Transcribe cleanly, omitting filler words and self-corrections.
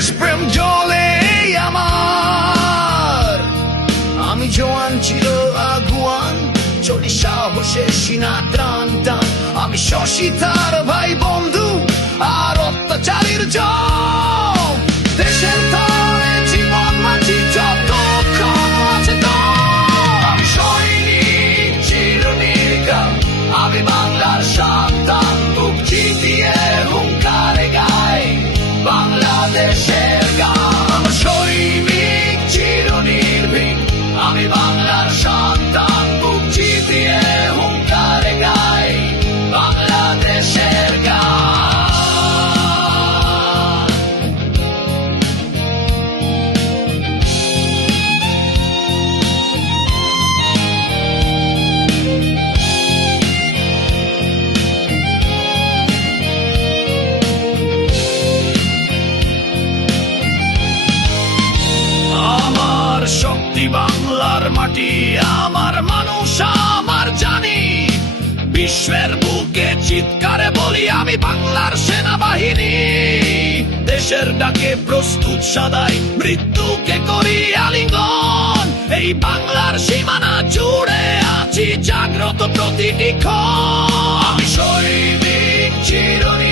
দেশপ্রেম জ্বলে আমার। আমি জোয়ান চির আগুয়ান, চলি সাহসে সিনা টান টান। আমি শশী তার ভাই বন্ধু আর অত্যাচারীর জম। দেশের তরে জীবন মাঝি যতক্ষণ আছে দম। আমি সৈনিক চিরনির্ঘাত, আমি বাংলার সন্তান। বুক চিতিয়ে হুঙ্কারে গাই বাংলাদেশের গান। আমার সৈনিক চিরনির্ভীক, আমি বাংলার সন্তান। বুক চিতিয়ে হুঙ্কারে গাই বাংলাদেশের গান। আমার শক্তি বাংলার মাটি, আমার মানুষ, আমার জানি। বিশ্বের বুকে চিৎকারে বলি আমি বাংলার সেনাবাহিনী। দেশের ডাকে প্রস্তুত সদাই, মৃত্যুকে করি আলিঙ্গন। এই বাংলার সীমানা জুড়ে আছি জাগ্রত প্রতিটি ক্ষণ। আমি সৈনিক চিরনি